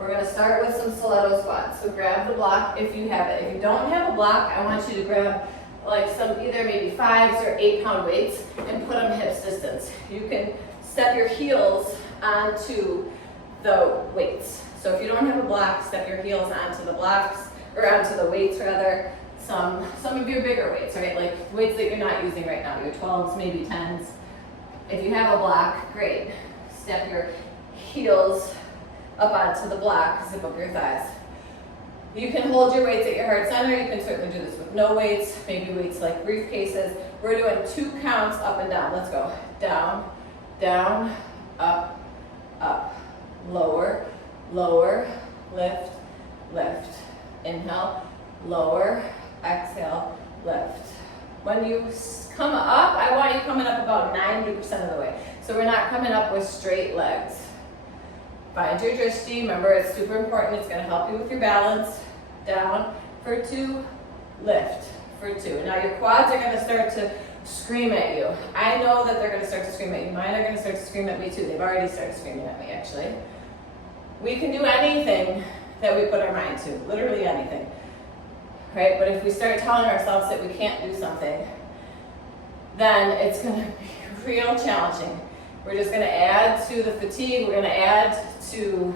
We're going to start with some stiletto squats. So grab the block if you have it. If you don't have a block, I want you to grab like some either maybe 5s or 8-pound weights and put them hips distance. You can step your heels onto the weights. So if you don't have a block, step your heels onto the blocks, or onto the weights rather. Some of your bigger weights, right? Like weights that you're not using right now, your 12s, maybe 10s. If you have a block, great. Step your heels up onto the block, zip up your thighs. You can hold your weights at your heart center. You can certainly do this with no weights, maybe weights like briefcases. We're doing 2 counts up and down. Let's go. Down, down, up, up. Lower, lower, lift, lift. Inhale, lower, exhale, lift. When you come up, I want you coming up about 90% of the way. So we're not coming up with straight legs. Find your drishti. Remember, it's super important. It's going to help you with your balance. Down for 2, lift for 2. Now your quads are going to start to scream at you. I know that they're going to start to scream at you. Mine are going to start to scream at me too. They've already started screaming at me, actually. We can do anything that we put our mind to, literally anything, right? But if we start telling ourselves that we can't do something, then it's going to be real challenging. We're just going to add to the fatigue. We're going to add to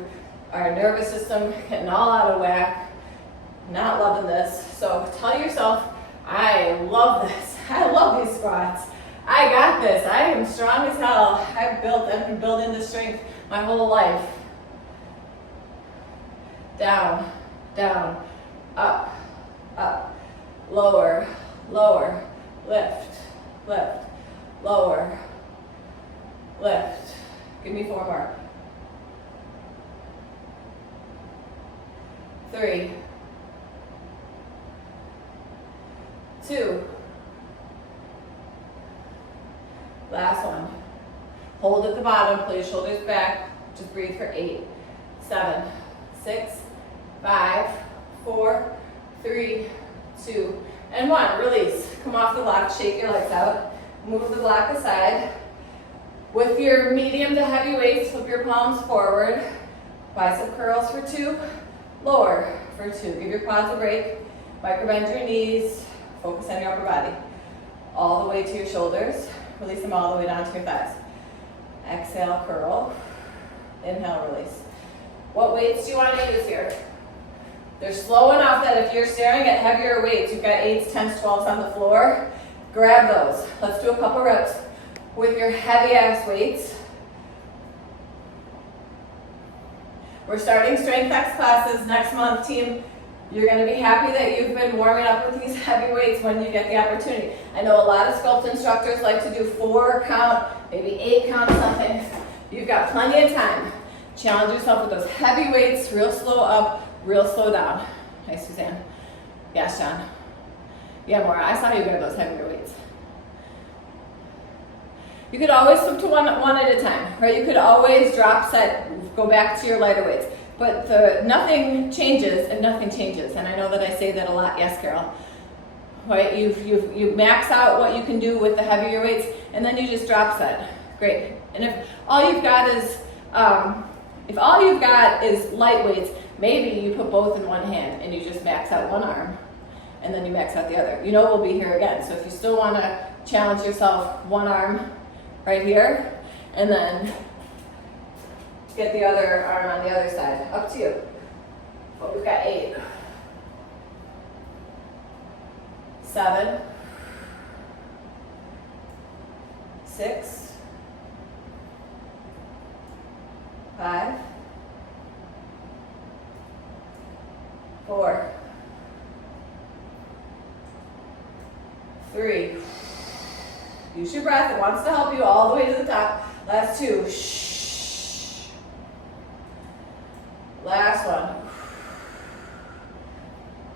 our nervous system getting all out of whack, not loving this. So tell yourself, I love this. I love these squats. I got this. I am strong as hell. I've been building this strength my whole life. Down, down, up, up, lower, lower, lift, lift, lower, lift. Give me 4 more. 3, 2. Last one. Hold at the bottom, pull your shoulders back. Just breathe for 8, 7, 6, 5, 4, 3, 2, and 1. Release. Come off the block, shake your legs out. Move the block aside. With your medium to heavy weights, flip your palms forward. Bicep curls for 2. Lower for 2. Give your quads a break. Micro-bend your knees. Focus on your upper body. All the way to your shoulders. Release them all the way down to your thighs. Exhale, curl. Inhale, release. What weights do you want to use here? They're slow enough that if you're staring at heavier weights, you've got 8s, 10s, 12s on the floor, grab those. Let's do a couple reps with your heavy ass weights. We're starting Strength X classes next month, team. You're going to be happy that you've been warming up with these heavy weights when you get the opportunity. I know a lot of sculpt instructors like to do 4 count, maybe 8 count something. You've got plenty of time. Challenge yourself with those heavy weights, real slow up, real slow down. Hi, Suzanne. Yes, John. Yeah, Maura, I saw you grab those heavier weights. You could always flip to one at a time, right? You could always drop set, go back to your lighter weights. But nothing changes and nothing changes. And I know that I say that a lot. Yes, Carol. Right? You max out what you can do with the heavier weights, and then you just drop set. Great. And if all you've got is light weights, maybe you put both in one hand and you just max out one arm, and then you max out the other. You know we'll be here again. So if you still want to challenge yourself, one arm right here, and then get the other arm on the other side. Up to you. But we've got 8. 7. 6. 5. 4. 3. Use your breath. It wants to help you all the way to the top. Last 2. Last one.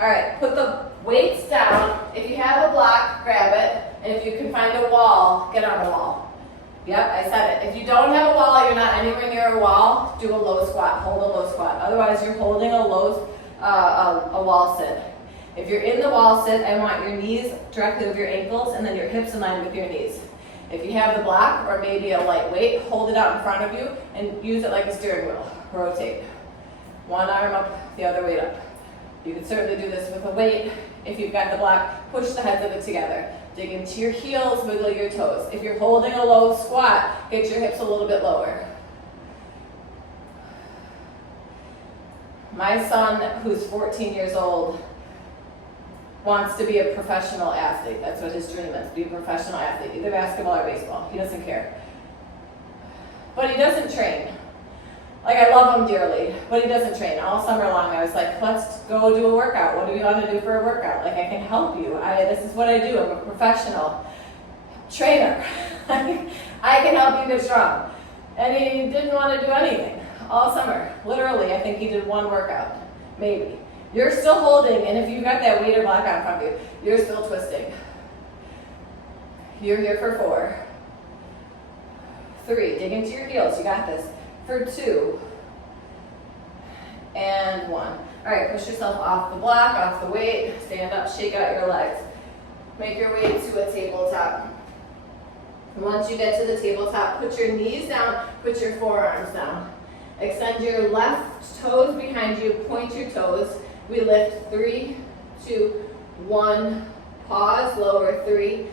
All right, put the weights down. If you have a block, grab it. And if you can find a wall, get on a wall. Yep, I said it. If you don't have a wall, you're not anywhere near a wall, do a low squat, hold a low squat. Otherwise, you're holding a wall sit. If you're in the wall sit, I want your knees directly over your ankles and then your hips in line with your knees. If you have the block or maybe a light weight, hold it out in front of you and use it like a steering wheel. Rotate. One arm up, the other weight up. You can certainly do this with a weight. If you've got the block, push the heads of it together. Dig into your heels, wiggle your toes. If you're holding a low squat, get your hips a little bit lower. My son, who's 14 years old, wants to be a professional athlete. That's what his dream is, be a professional athlete, either basketball or baseball. He doesn't care. But he doesn't train. Like, I love him dearly, but he doesn't train. All summer long, I was like, let's go do a workout. What do you want to do for a workout? Like, I can help you. This is what I do. I'm a professional trainer. I can help you get strong. And he didn't want to do anything all summer. Literally, I think he did one workout, maybe. You're still holding, and if you've got that weighted block on front of you, you're still twisting. You're here for 4. 3, dig into your heels, you got this. For 2, and 1. All right, push yourself off the block, off the weight, stand up, shake out your legs. Make your way to a tabletop. Once you get to the tabletop, put your knees down, put your forearms down. Extend your left toes behind you, point your toes. We lift 3, 2, 1, pause, lower 3,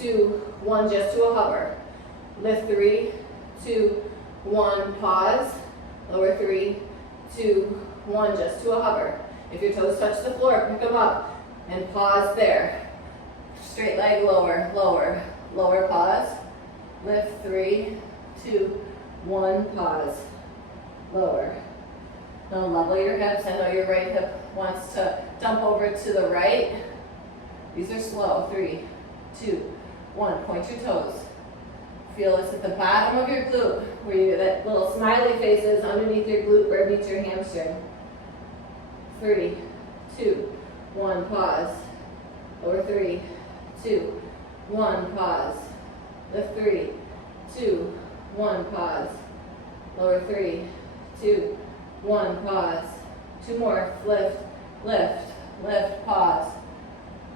2, 1, just to a hover. Lift 3, 2, 1, pause, lower 3, 2, 1, just to a hover. If your toes touch the floor, pick them up and pause there. Straight leg, lower, lower, lower, pause. Lift 3, 2, 1, pause, lower. Now level your hips. I know your right hip wants to dump over to the right. These are slow. 3, 2, 1, point your toes. Feel this at the bottom of your glute, where you that little smiley face is underneath your glute where it meets your hamstring. 3, 2, 1, pause. Lower 3, 2, 1, pause. Lift 3, 2, 1, pause. Lower 3, 2, 1, pause. 2 more. Lift, lift, lift, pause.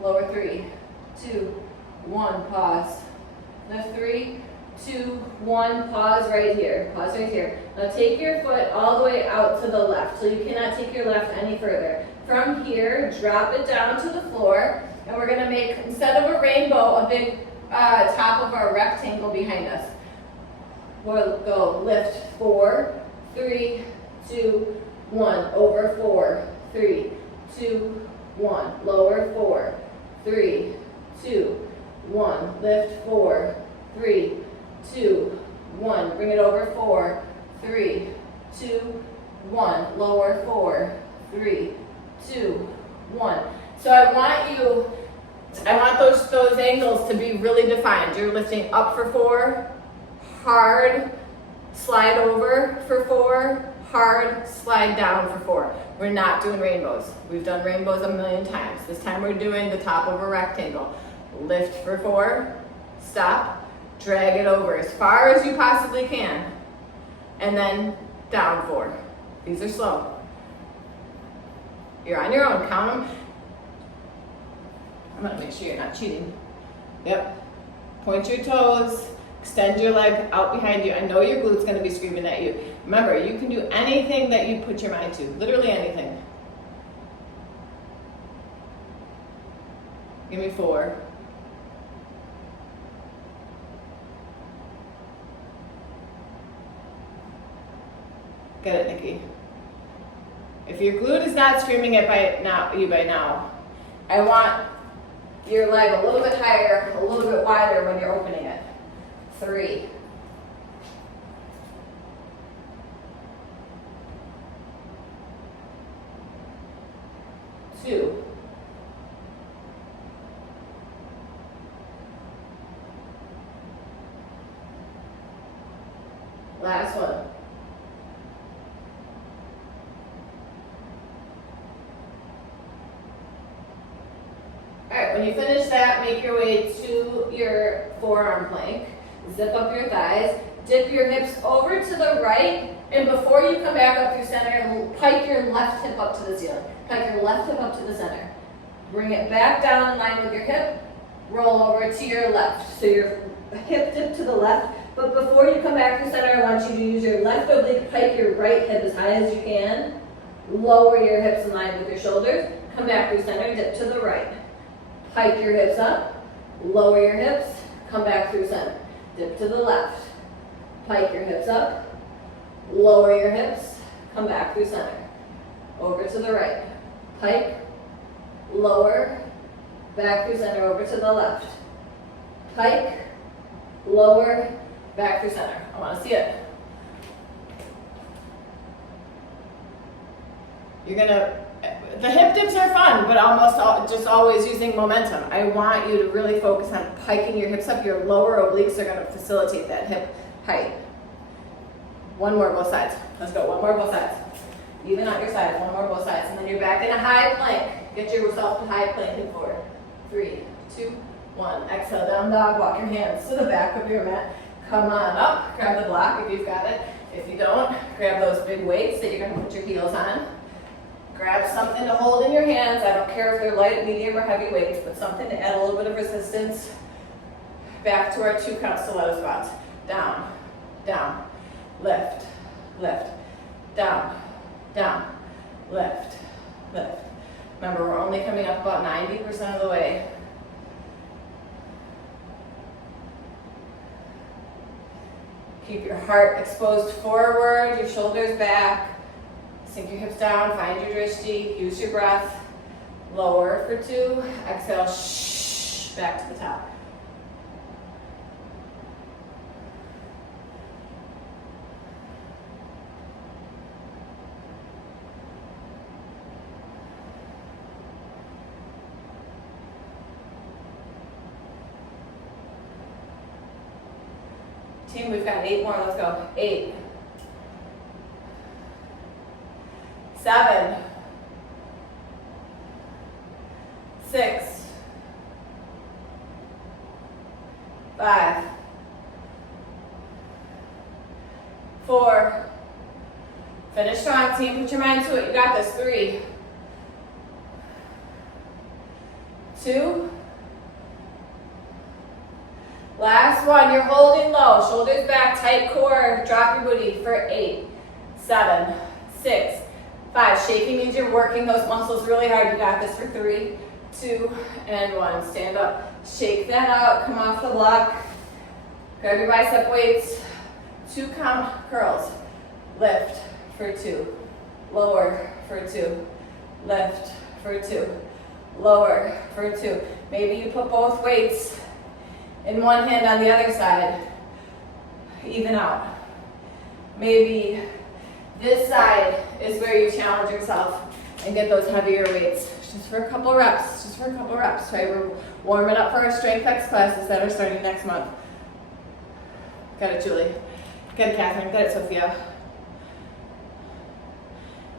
Lower 3, 2, 1, pause. Lift 3, 2, 1, pause right here. Pause right here. Now take your foot all the way out to the left, so you cannot take your left any further. From here, drop it down to the floor, and we're gonna make, instead of a rainbow, a big top of our rectangle behind us. We'll go lift 4, 3, 2, 1, over 4, 3, 2, 1, lower 4, 3, 2, 1, lift 4, 3, 2, 1, bring it over 4, 3, 2, 1, lower 4, 3, 2, 1. So I want those angles to be really defined. You're lifting up for 4, hard, slide over for 4, hard, slide down for 4. We're not doing rainbows. We've done rainbows a million times. This time we're doing the top of a rectangle. Lift for 4, stop, drag it over as far as you possibly can, and then down 4. These are slow. You're on your own, count them. I'm gonna make sure you're not cheating. Yep. Point your toes, extend your leg out behind you. I know your glute's gonna be screaming at you. Remember, you can do anything that you put your mind to, literally anything. Give me 4. Get it, Nikki. If your glute is not screaming at you by now, I want your leg a little bit higher, a little bit wider when you're opening it. 3. 2. 1. Last one. Alright, when you finish that, make your way to your forearm plank. Zip up your thighs. Dip your hips over to the right, and before you come back up through center, pike your left hip up to the ceiling. Pike your left hip up to the center. Bring it back down in line with your hip. Roll over to your left. So your hip dip to the left, but before you come back through center, I want you to use your left oblique, pike your right hip as high as you can. Lower your hips in line with your shoulders. Come back through center, dip to the right. Hike your hips up. Lower your hips, come back through center. Dip to the left. Pike your hips up. Lower your hips, come back through center. Over to the right. Pike, lower, back through center, over to the left. Pike, lower, back through center. I want to see it. The hip dips are fun, but just always using momentum. I want you to really focus on piking your hips up. Your lower obliques are going to facilitate that hip height. One more both sides. Let's go. One more both sides. Even out your sides. One more both sides. And then you're back in a high plank. Get yourself to high plank and forward. 3, 2, 1. Exhale, down dog. Walk your hands to the back of your mat. Come on up. Grab the block if you've got it. If you don't, grab those big weights that you're going to put your heels on. Grab something to hold in your hands. I don't care if they're light, medium, or heavy weights, but something to add a little bit of resistance. Back to our 2 count stiletto squats. Down, down, lift, lift, down, down, lift, lift. Remember, we're only coming up about 90% of the way. Keep your heart exposed forward, your shoulders back. Sink your hips down, find your drishti, use your breath. Lower for 2, exhale, shh, back to the top. Team, we've got 8 more, let's go. 8. 7, 6, 5, 4, finish strong team, put your mind to it, you got this, 3, 2, last one, you're holding low, shoulders back, tight core, drop your booty for 8, 7, 6, 5, shaking means you're working those muscles really hard. You got this for 3, 2, and 1. Stand up, shake that out, come off the block. Grab your bicep weights, 2 count curls. Lift for 2, lower for 2, lift for 2, lower for 2. Maybe you put both weights in one hand on the other side. Even out. Maybe this side is where you challenge yourself and get those heavier weights. Just for a couple reps, right? We're warming up for our strength X classes that are starting next month. Got it, Julie. Got it, Catherine. Got it, Sophia.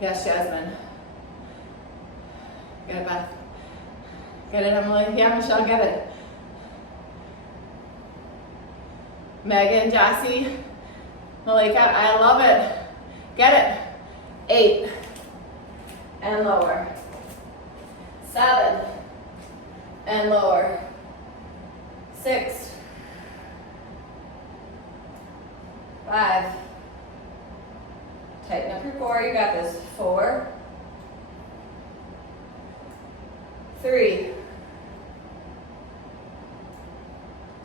Yes, Jasmine. Get it, Beth. Get it, Emily. Yeah, Michelle, get it. Megan, Jossie, Malika, I love it. Get it. 8 and lower. 7 and lower. 6, 5. Tighten up your core. You got this. 4, 3,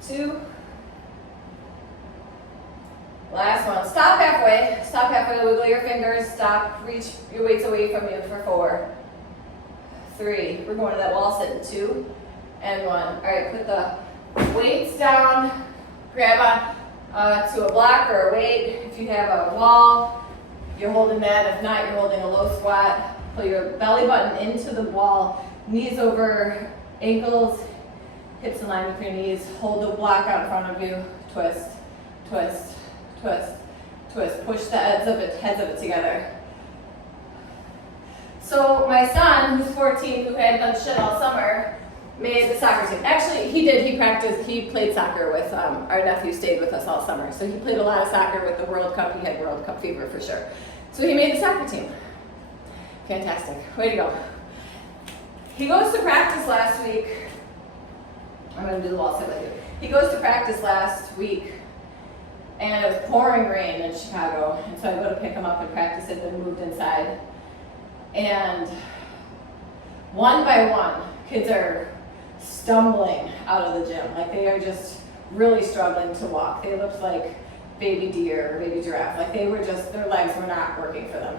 2. Last one. Stop halfway. Stop halfway. Wiggle your fingers. Stop. Reach your weights away from you for 4, 3. We're going to that wall sit in 2 and 1. All right, put the weights down. Grab on to a block or a weight. If you have a wall, you're holding that. If not, you're holding a low squat. Pull your belly button into the wall. Knees over ankles. Hips in line with your knees. Hold the block out in front of you. Twist, twist, twist, twist. Push the heads of it together. So my son, who's 14, who had done shit all summer, made the soccer team. Actually, he did. He played soccer with, our nephew stayed with us all summer. So he played a lot of soccer with the World Cup. He had World Cup fever for sure. So he made the soccer team. Fantastic. Way to go. He goes to practice last week. I'm going to do the wall sit with you. He goes to practice last week, and it was pouring rain in Chicago. And so I go to pick him up and practice it, then moved inside. And one by one, kids are stumbling out of the gym. Like they are just really struggling to walk. They looked like baby deer or baby giraffe. Like they were just, their legs were not working for them.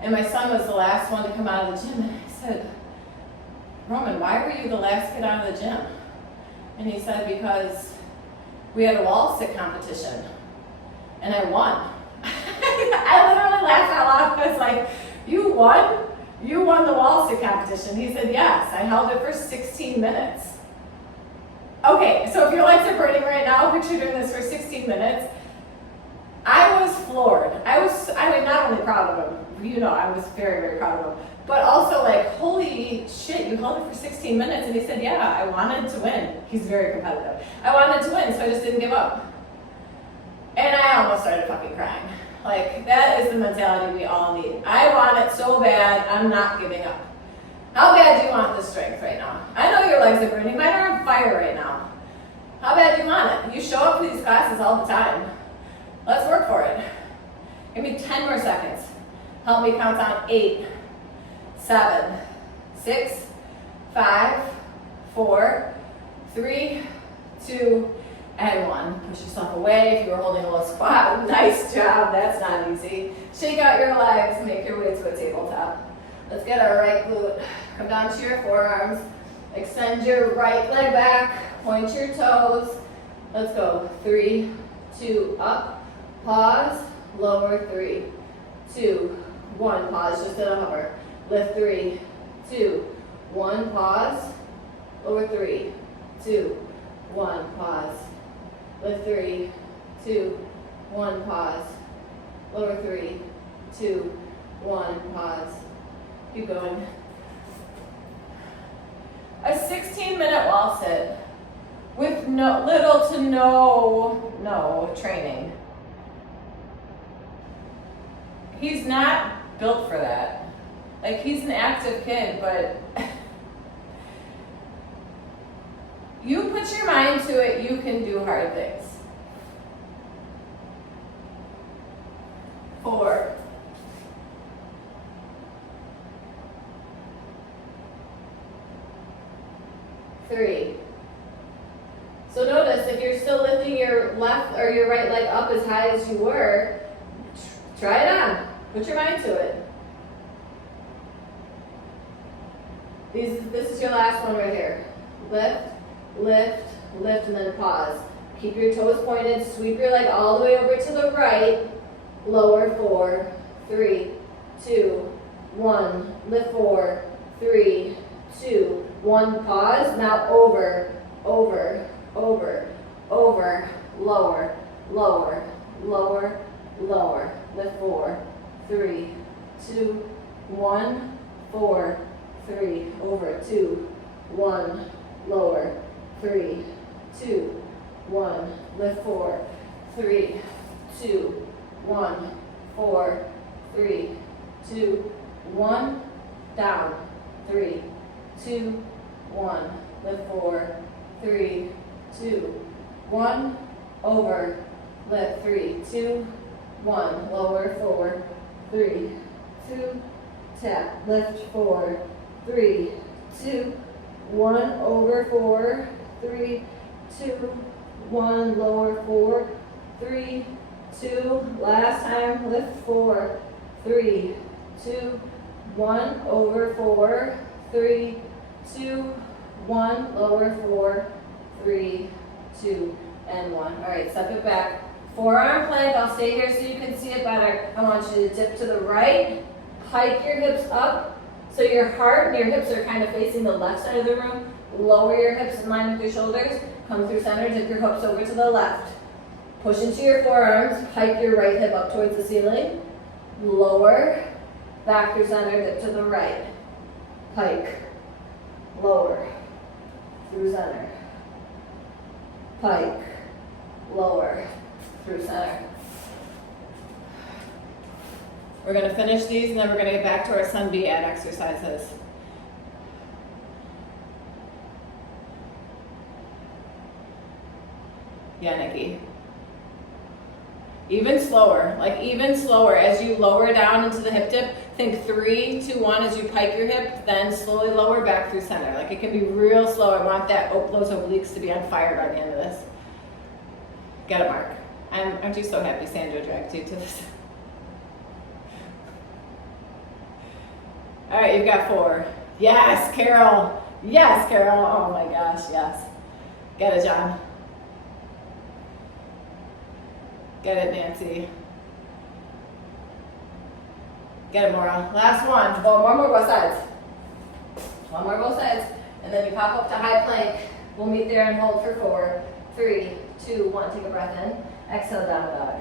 And my son was the last one to come out of the gym, and I said, Roman, why were you the last kid out of the gym? And he said, because we had a wall sit competition, and I won. I literally laughed out loud. I was like, you won? You won the wall sit competition. He said, yes, I held it for 16 minutes. Okay, so if your legs are burning right now, picture doing this for 16 minutes. I was floored. I mean, not only proud of him, you know, I was very, very proud of him, but also like, holy shit, you held it for 16 minutes. And he said, yeah, I wanted to win. He's very competitive. I wanted to win, so I just didn't give up. And I almost started fucking crying. Like, that is the mentality we all need. I want it so bad, I'm not giving up. How bad do you want this strength right now? I know your legs are burning, mine are on fire right now. How bad do you want it? You show up for these classes all the time. Let's work for it. Give me 10 more seconds. Help me count down 8, 7, 6, 5, 4, 3, 2, and 1. Push yourself away if you were holding a low squat. Nice job, that's not easy. Shake out your legs, make your way to a tabletop. Let's get our right glute. Come down to your forearms. Extend your right leg back, point your toes. Let's go, 3, 2, up, pause, lower, 3, 2, 1, pause, just in a hover. Lift, 3, 2, 1, pause, lower, 3, 2, 1, pause. Lift, 3, 2, 1, pause. Lower, 3, 2, 1, pause. Keep going. A 16-minute wall sit with little to no training. He's not built for that. Like, he's an active kid, but you put your mind to it, you can do hard things. 4, 3. So notice, if you're still lifting your left or your right leg up as high as you were, try it on. Put your mind to it. This is your last one right here. Lift, lift, lift, and then pause. Keep your toes pointed, sweep your leg all the way over to the right. Lower, 4, 3, 2, 1. Lift, 4, 3, 2, 1. Pause. Now over, over, over, over, lower, lower, lower, lower. Lift, 4, 3, 2, 1, 4, 3, over, 2, 1, lower, 3, 2, 1, lift, 4, 3, 2, 1, 4, 3, 2, 1, down, 3, 2, 1, lift, 4, 3, 2, 1, over, lift, 3, 2, 1, lower, 4, 3, 2, tap, lift, 4, 3, 2, 1, over, 4, 3, 2, 1, lower, 4, 3, 2, last time, lift, 4, 3, 2, 1, over, 4, 3, 2, 1, lower, 4, 3, 2, and 1. All right, step it back. Forearm plank, I'll stay here so you can see it better. I want you to dip to the right, hike your hips up, so your heart and your hips are kind of facing the left side of the room. Lower your hips in line with your shoulders, come through center, dip your hips over to the left. Push into your forearms, hike your right hip up towards the ceiling. Lower, back through center, dip to the right. Hike, lower, through center. Hike, lower, through center. We're going to finish these and then we're going to get back to our sun B ab exercises. Yeah, Nikki. Even slower as you lower down into the hip dip. Think 3, 2, 1 as you pike your hip, then slowly lower back through center. Like it can be real slow. I want those obliques to be on fire by the end of this. Get it, Mark. Aren't you so happy Sandra dragged you to this? All right, you've got 4. Yes, Carol. Yes, Carol. Oh my gosh, yes. Get it, John. Get it, Nancy. Get it, Maura. Last one. Well, one more both sides. One more both sides. And then you pop up to high plank. We'll meet there and hold for 4, 3, 2, 1. Take a breath in. Exhale, down dog.